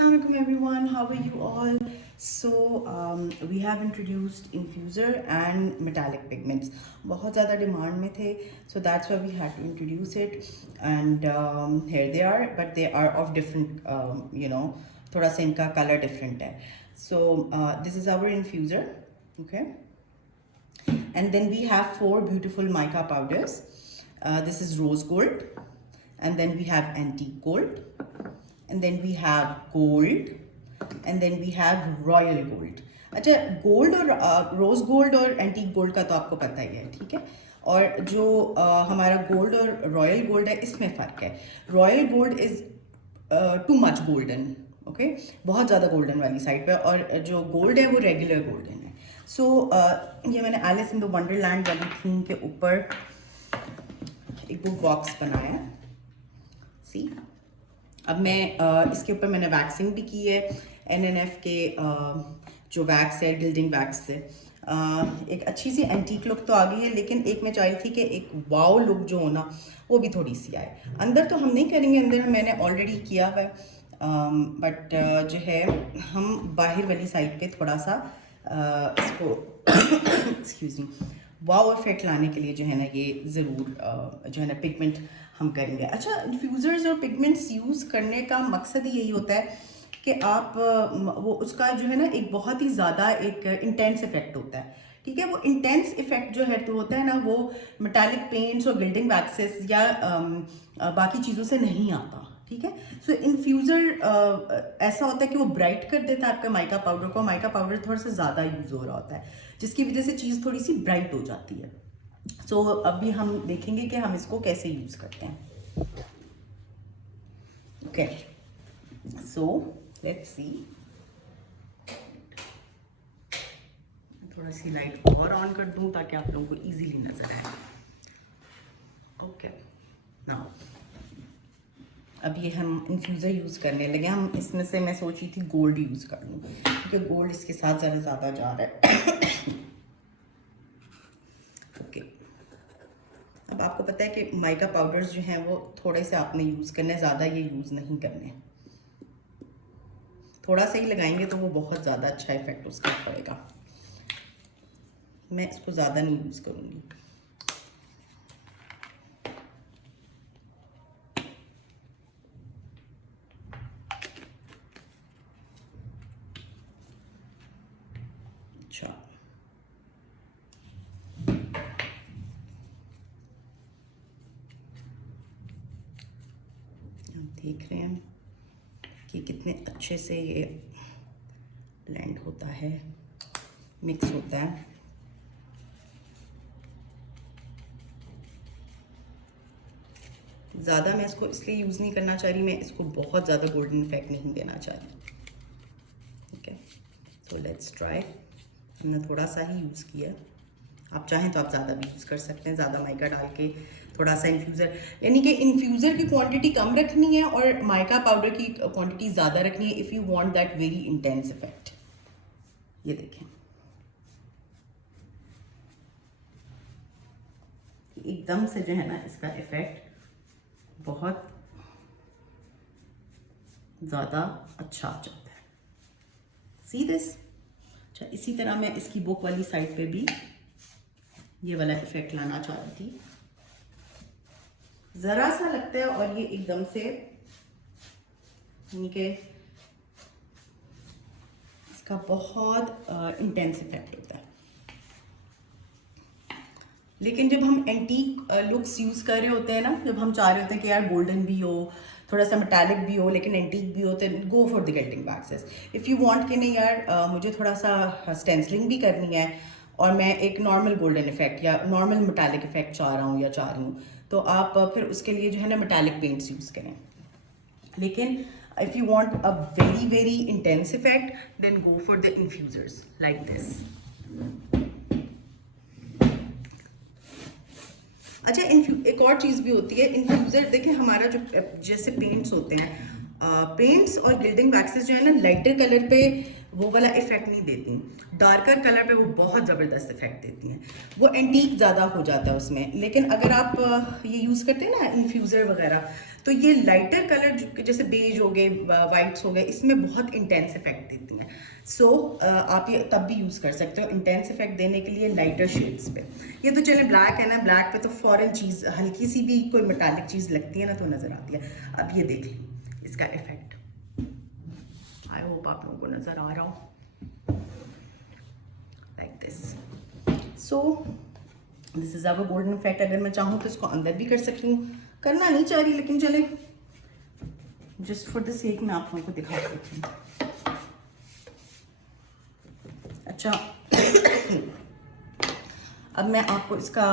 Assalamualaikum everyone, how are you all? So we have introduced infuser and metallic pigments. बहुत ज़्यादा demand में थे, so that's why we had to introduce it. And here they are, but they are of different, थोड़ा सा इनका color different है. So this is our infuser, okay? And then we have 4 beautiful mica powders. This is rose gold, and then we have antique gold, and then we have gold, and then we have royal gold. अच्छा, gold और rose gold और antique gold का तो आपको पता ही है, ठीक है? और जो हमारा गोल्ड और रॉयल गोल्ड है, इसमें फ़र्क है. Royal gold is to much golden, okay, बहुत ज़्यादा गोल्डन वाली साइड पे, और जो गोल्ड है वो रेगुलर गोल्डन है. सो ये मैंने एलिस इन द वंडरलैंड वाली थीम के ऊपर एक बुक बॉक्स बनाया. सी, अब मैं इसके ऊपर मैंने वैक्सिंग भी की है, NNF के जो वैक्स है, गिल्डिंग वैक्स से. एक अच्छी सी एंटीक लुक तो आ गई है, लेकिन एक मैं चाही थी कि एक वाओ लुक जो हो ना, वो भी थोड़ी सी आए. अंदर तो हम नहीं करेंगे, अंदर मैंने ऑलरेडी किया हुआ है, बट जो है हम बाहर वाली साइड पे थोड़ा सा इसको एक्सक्यूज़ मी, वाओ इफेक्ट लाने के लिए जो है ना, ये ज़रूर जो है ना पिगमेंट हम करेंगे. अच्छा, इन्फ्यूज़र्स और पिगमेंट्स यूज़ करने का मकसद ही यही होता है कि आप वो उसका जो है ना एक बहुत ही ज़्यादा एक इंटेंस इफेक्ट होता है, ठीक है? वो इंटेंस इफेक्ट जो है तो होता है ना, वो मेटालिक पेंट्स और गिल्डिंग वैक्सेस या बाकी चीज़ों से नहीं आता, ठीक है? सो इन्फ्यूज़र ऐसा होता है कि वो ब्राइट कर देता है आपका माइका पाउडर को. माइका पाउडर थोड़ा सा ज़्यादा यूज़ हो रहा होता है, जिसकी वजह से चीज़ थोड़ी सी ब्राइट हो जाती है. सो अभी हम देखेंगे कि हम इसको कैसे यूज़ करते हैं. Okay, so let's see. थोड़ा सी लाइट और ऑन कर दूं ताकि आप लोगों को इजीली नजर आए. ओके, नाउ अब ये हम इन्फ्यूज़र यूज़ करने लगे. हम इसमें से मैं सोची थी गोल्ड यूज़ कर लूँ, क्योंकि गोल्ड इसके साथ ज़्यादा जा रहा है. ओके, अब आपको पता है कि माइका पाउडर्स जो हैं वो थोड़े से आपने यूज़ करने, ज़्यादा ये यूज़ नहीं करने. थोड़ा सा ही लगाएंगे तो वो बहुत ज़्यादा अच्छा इफेक्ट उसका पड़ेगा. मैं इसको ज़्यादा नहीं यूज़ करूँगी. अच्छा, आप देख रहे हैं कि कितने अच्छे से ये ब्लेंड होता है, मिक्स होता है. ज़्यादा मैं इसको इसलिए यूज़ नहीं करना चाह रही, मैं इसको बहुत ज़्यादा गोल्डन इफेक्ट नहीं देना चाह रही. Okay, so let's try. हमने थोड़ा सा ही यूज़ किया, आप चाहें तो आप ज़्यादा भी यूज़ कर सकते हैं. ज़्यादा माइका डाल के थोड़ा सा इन्फ्यूज़र, यानी कि इन्फ्यूज़र की क्वांटिटी कम रखनी है और माइका पाउडर की क्वांटिटी ज़्यादा रखनी है if you want that very intense effect. ये देखें, एकदम से जो है ना इसका इफेक्ट बहुत ज़्यादा अच्छा आ जाता है. See this. अच्छा, इसी तरह मैं इसकी बुक वाली साइड पे भी ये वाला इफेक्ट लाना चाह रही थी. ज़रा सा लगता है और ये एकदम से यानी कि इसका बहुत इंटेंस इफेक्ट होता है. लेकिन जब हम एंटीक लुक्स यूज़ कर रहे होते हैं ना, जब हम चाह रहे होते हैं कि यार गोल्डन भी हो, थोड़ा सा मेटालिक भी हो, लेकिन एंटीक भी हो, तो go for the gilding waxes. If you want कि नहीं यार मुझे थोड़ा सा स्टेंसलिंग भी करनी है और मैं एक नॉर्मल गोल्डन इफेक्ट या नॉर्मल मेटालिक इफेक्ट चाह रहा हूँ या चाह रही हूँ, तो आप फिर उसके लिए जो है ना मेटालिक पेंट्स यूज़ करें. लेकिन if you want a very very intense effect, then go for the infusers like this. अच्छा, एक और चीज़ भी होती है. इन्फ्यूज़र देखिए, हमारा जो जैसे पेंट्स होते हैं, पेंट्स और गिल्डिंग वैक्सेस जो है ना, लाइटर कलर पे वो वाला इफेक्ट नहीं देती। डार्कर कलर पे वो बहुत ज़बरदस्त इफेक्ट देती हैं, वो एंटीक ज़्यादा हो जाता है उसमें। लेकिन अगर आप ये यूज़ करते हैं ना इन्फ्यूज़र वगैरह, तो ये लाइटर कलर जैसे बेज हो गए, वाइट्स हो गए, इसमें बहुत इंटेंस इफेक्ट देती हैं। सो आप ये तब भी यूज़ कर सकते हो इंटेंस इफेक्ट देने के लिए लाइटर शेड्स पे। ये तो चले ब्लैक है ना, ब्लैक पे तो फ़ौरन चीज़ हल्की सी भी कोई मेटालिक चीज़ लगती है ना तो नज़र आती है। अब ये देख लें इसका इफेक्ट, आई होप आप लोगों को नज़र आ रहा हो, like this. So this is our golden effect. अगर मैं चाहूँ तो इसको अंदर भी कर सकती हूँ, करना नहीं चाह रही, लेकिन चले जस्ट फॉर द सेक मैं आप लोगों को दिखा देती हूँ। अच्छा अब मैं आपको इसका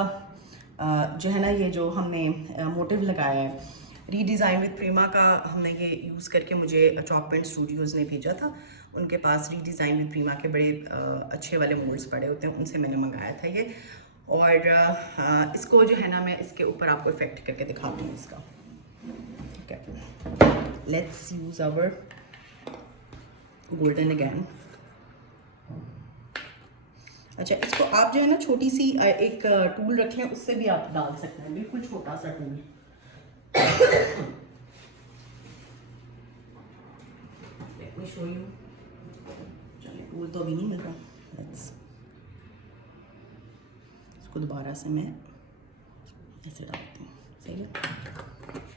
जो है ना, ये जो हमने मोटिव लगाया है रीडिज़ाइन विद प्रेमा का, हमने ये यूज़ करके मुझे चॉक पेंट स्टूडियोज़ ने भेजा था। उनके पास रीडिज़ाइन विद प्रेमा के बड़े अच्छे वाले मोल्ड्स पड़े होते हैं, उनसे मैंने मंगाया था ये। और इसको जो है ना, मैं इसके ऊपर आपको इफेक्ट करके दिखाती हूँ इसका। ठीक है, let's use our golden again. अच्छा, इसको आप जो है ना छोटी सी एक टूल रखें, उससे भी आप डाल सकते हैं, बिल्कुल छोटा सा tool. Let me show you. चलिए, टूल तो अभी नहीं मिल रहा, लेट्स इसको दोबारा से मैं ऐसे डालती हूँ। सही है,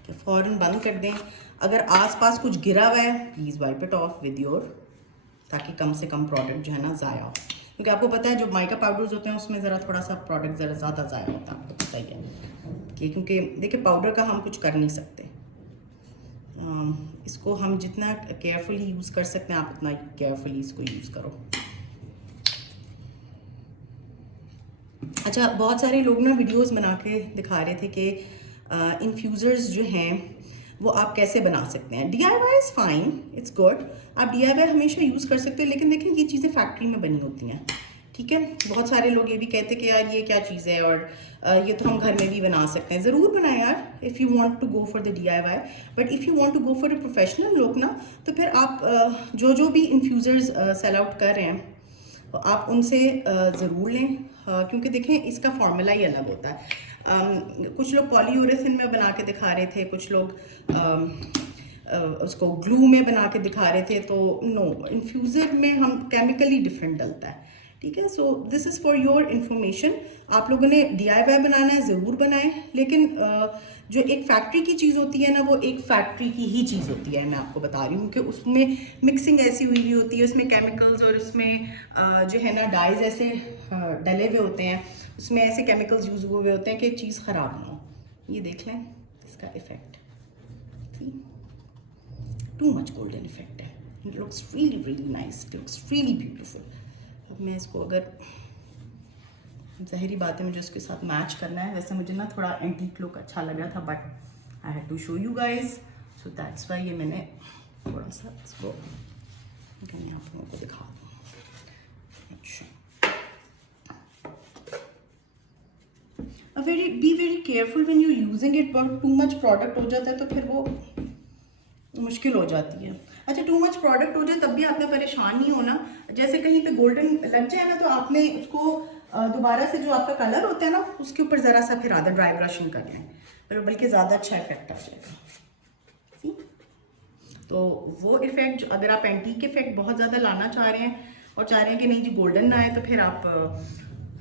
कि फ़ौरन बंद कर दें। अगर आसपास कुछ गिरा हुआ है please wipe it of with your, ताकि कम से कम प्रोडक्ट जो है ना ज़ाया हो। क्योंकि आपको पता है जो माइका पाउडर्स होते हैं उसमें ज़रा थोड़ा सा प्रोडक्ट ज़रा ज़्यादा ज़ाया होता है, आपको पता ही है कि, क्योंकि देखिए पाउडर का हम कुछ कर नहीं सकते। इसको हम जितना केयरफुली यूज़ कर सकते हैं आप उतना केयरफुली इसको यूज़ करो। अच्छा, बहुत सारे लोग ना वीडियोस बना के दिखा रहे थे कि इन्फ्यूज़र्स जो हैं वो आप कैसे बना सकते हैं। DIY is fine, it's good, आप DIY हमेशा यूज़ कर सकते हो, लेकिन देखें ये चीज़ें फैक्ट्री में बनी होती हैं। ठीक है, बहुत सारे लोग ये भी कहते हैं कि यार ये क्या चीज़ है, और ये तो हम घर में भी बना सकते हैं। ज़रूर बनाएं यार, if you want to go for the DIY, but if you want to go for a professional look ना, तो फिर आप जो भी इन्फ्यूज़र्स सेल आउट कर रहे हैं आप उनसे ज़रूर लें, क्योंकि देखें इसका फार्मूला ही अलग होता है। कुछ लोग पॉलीयूरेथेन में बना के दिखा रहे थे, कुछ लोग उसको ग्लू में बना के दिखा रहे थे, तो नो, इन्फ्यूज़र में हम केमिकली डिफरेंट डलता है। ठीक है, सो this is for your information. आप लोगों ने DIY बनाना है ज़रूर बनाएं, लेकिन जो एक फैक्ट्री की चीज़ होती है ना, वो एक फैक्ट्री की ही चीज़ होती है। मैं आपको बता रही हूँ कि उसमें मिक्सिंग ऐसी हुई हुई होती है, उसमें केमिकल्स और उसमें जो है ना डाइज ऐसे डले हुए होते हैं, उसमें ऐसे केमिकल्स यूज़ हुए होते हैं कि चीज़ ख़राब ना हो। ये देख लें इसका effect, too much golden effect है। It looks really really nice, it looks really beautiful. अब मैं इसको, अगर ज़ाहिरी बात है मुझे उसके साथ मैच करना है, वैसे मुझे ना थोड़ा एंटीक लुक अच्छा लग रहा था, but I had to show you guys, so that's why ये मैंने थोड़ा सा इसको मैं आप लोगों को दिखा दूँ। अच्छा, be very careful when you using it, but too much product हो जाता है तो फिर वो मुश्किल हो जाती है। अच्छा, टू मच प्रोडक्ट हो जाए तब भी आपने परेशान नहीं होना। जैसे कहीं पे गोल्डन लग जाए ना, तो आपने उसको दोबारा से जो आपका कलर होता है ना, उसके ऊपर ज़रा सा फिर आधा ड्राई ब्रशिंग कर लें, फिर बल्कि ज़्यादा अच्छा इफेक्ट आ जाएगा। तो वो इफेक्ट, अगर आप एंटीक इफेक्ट बहुत ज़्यादा लाना चाह रहे हैं और चाह रहे हैं कि नहीं जी गोल्डन ना आए, तो फिर आप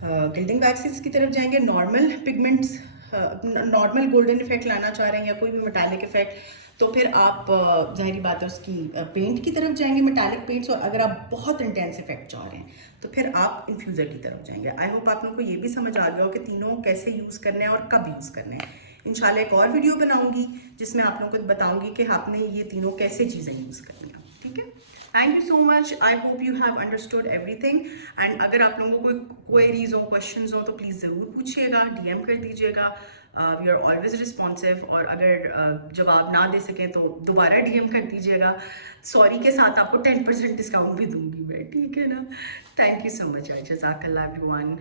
गिल्डिंग वैक्सेस की तरफ जाएंगे। Normal pigments, normal golden effect लाना चाह रहे हैं या कोई भी मेटालिक इफेक्ट, तो फिर आप ज़ाहिरी बात है उसकी पेंट की तरफ जाएंगे, मेटालिक पेंट्स। और अगर आप बहुत इंटेंस इफेक्ट चाह रहे हैं तो फिर आप इन्फ्यूज़र की तरफ जाएंगे। आई होप आप लोगों को ये भी समझ आ गया हो कि तीनों कैसे यूज़ करने हैं और कब यूज़ करने हैं। इंशाल्लाह एक और वीडियो बनाऊंगी जिसमें आप लोगों को बताऊंगी कि आपने ये तीनों कैसे चीज़ें यूज़ करनी है। ठीक है, thank you so much, I hope you have understood everything. And अगर आप लोगों को कोई क्वेरीज हो, क्वेश्चंस हो, तो प्लीज़ ज़रूर पूछिएगा, DM कर दीजिएगा। We are always responsive. और अगर जवाब ना दे सकें तो दोबारा DM कर दीजिएगा। सॉरी के साथ आपको 10% डिस्काउंट भी दूंगी मैं, ठीक है ना। थैंक यू सो मच, जज़ाकल्लाह एवरीवन।